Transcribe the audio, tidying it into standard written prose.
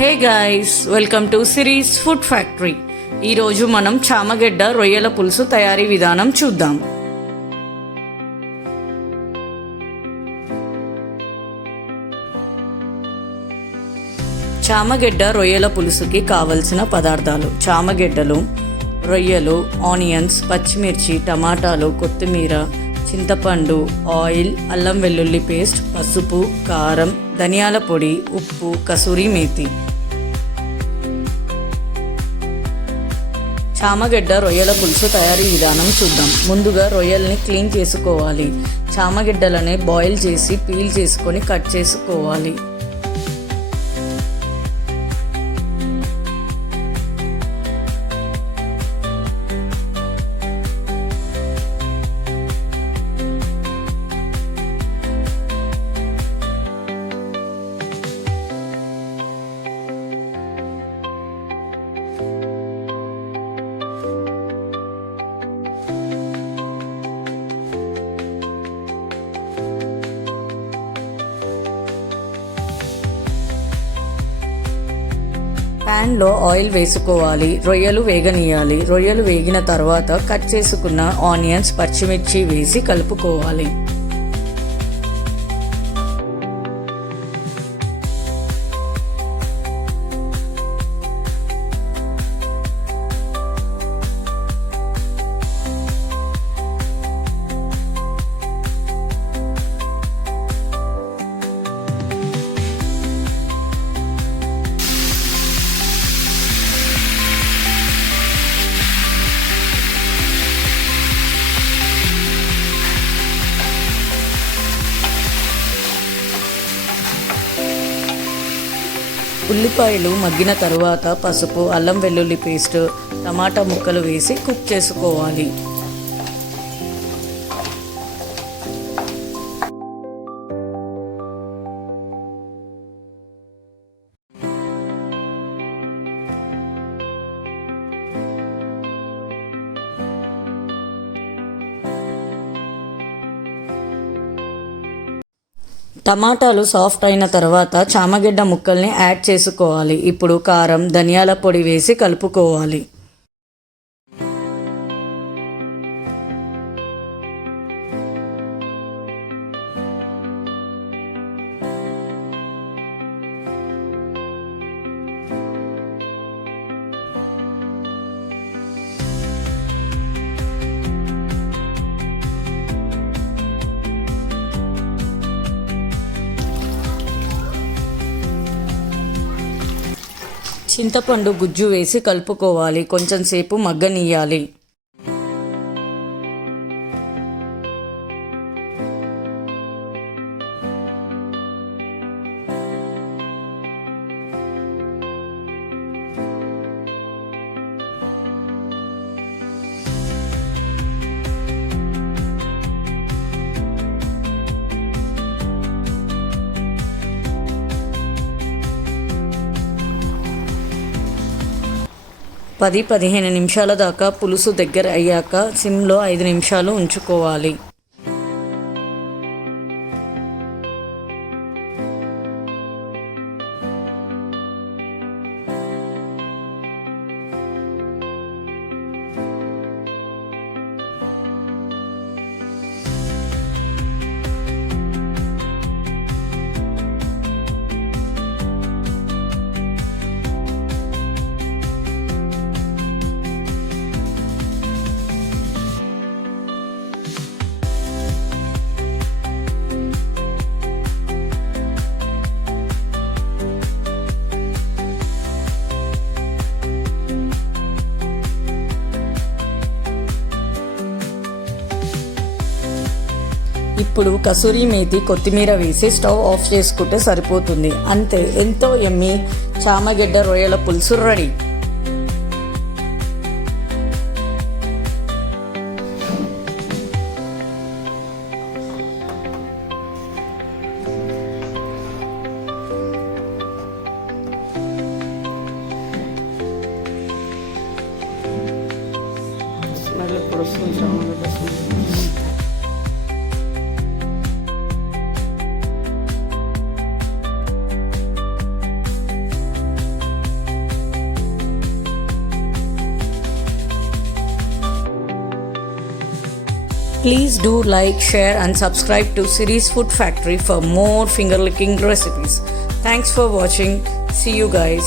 Hey guys, welcome to series food factory. ఈరోజు మనం చామగడ్డ రొయ్యల పులుసు తయారీ విధానం చూద్దాం. చామగడ్డ రొయ్యల పులుసుకి కావలసిన పదార్థాలు: చామగడ్డలు, రొయ్యలు, ఆనియన్స్, పచ్చిమిర్చి, టమాటాలు, కొత్తిమీర, చింతపండు, ఆయిల్, అల్లం వెల్లుల్లి పేస్ట్, పసుపు, కారం, ధనియాల పొడి, ఉప్పు, కసూరి మేతి. చామగడ్డ రొయ్యల పులుసు తయారీ విధానం చూద్దాం. ముందుగా రొయ్యల్ని క్లీన్ చేసుకోవాలి. చామగడ్డలని బాయిల్ చేసి పీల్ చేసుకొని కట్ చేసుకోవాలి. ప్యాన్లో ఆయిల్ వేసుకోవాలి. రొయ్యలు వేగనీయాలి. రొయ్యలు వేగిన తర్వాత కట్ చేసుకున్న ఆనియన్స్, పచ్చిమిర్చి వేసి కలుపుకోవాలి. ఉల్లిపాయలు మగ్గిన తరువాత పసుపు, అల్లం వెల్లుల్లి పేస్ట్, టమాటా ముక్కలు వేసి కుక్ చేసుకోవాలి. టమాటాలు సాఫ్ట్ అయిన తర్వాత చామగడ్డ ముక్కల్ని యాడ్ చేసుకోవాలి. ఇప్పుడు కారం, ధనియాల పొడి వేసి కలుపుకోవాలి. చింతపండు గుజ్జు వేసి కలుపుకోవాలి. కొంచెం సేపు మగ్గనియ్యాలి. పది 15 నిమిషాల దాకా పులుసు దగ్గర అయ్యాక సిమ్లో 5 నిమిషాలు ఉంచుకోవాలి. ఇప్పుడు కసూరి మేతి, కొత్తిమీర వేసి స్టవ్ ఆఫ్ చేసుకుంటే సరిపోతుంది. అంతే, ఎంతో యమ్మీ చామగడ్డ రొయ్యల పులుసు రెడీ. స్మెల్ ఇప్పుడు వస్తుంది చామగడ్డ smell. Please do like, share and subscribe to Siris Food Factory for more finger licking recipes. Thanks for watching. See you guys.